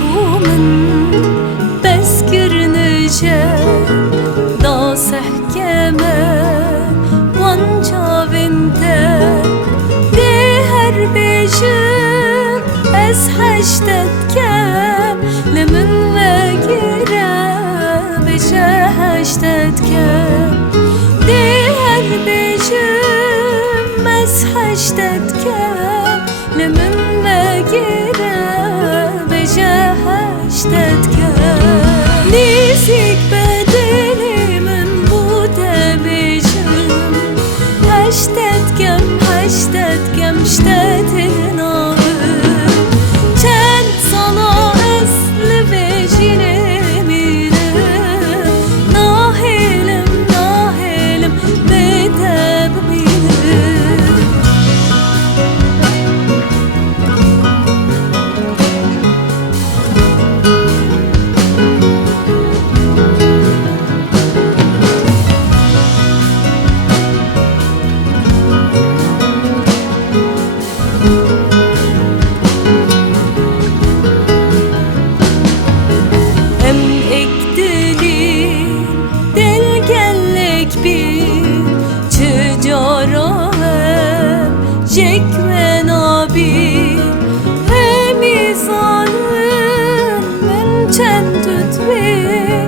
بو من بس كرنجة دا سحكمة وانجا بنتا دي هر بيجم از حشتت كم لمن وگيرة بجا حشتت كم دي هر بيجم از حشتت كم لمن وگيرة بجا حشتت كم نسيك بدلي من بودا بيجم حشتت كم شتت النار كان صنا أصل بيجيني ميرم ناهلم بتاب ميرم جك ونابي همی ظالم من چند دوی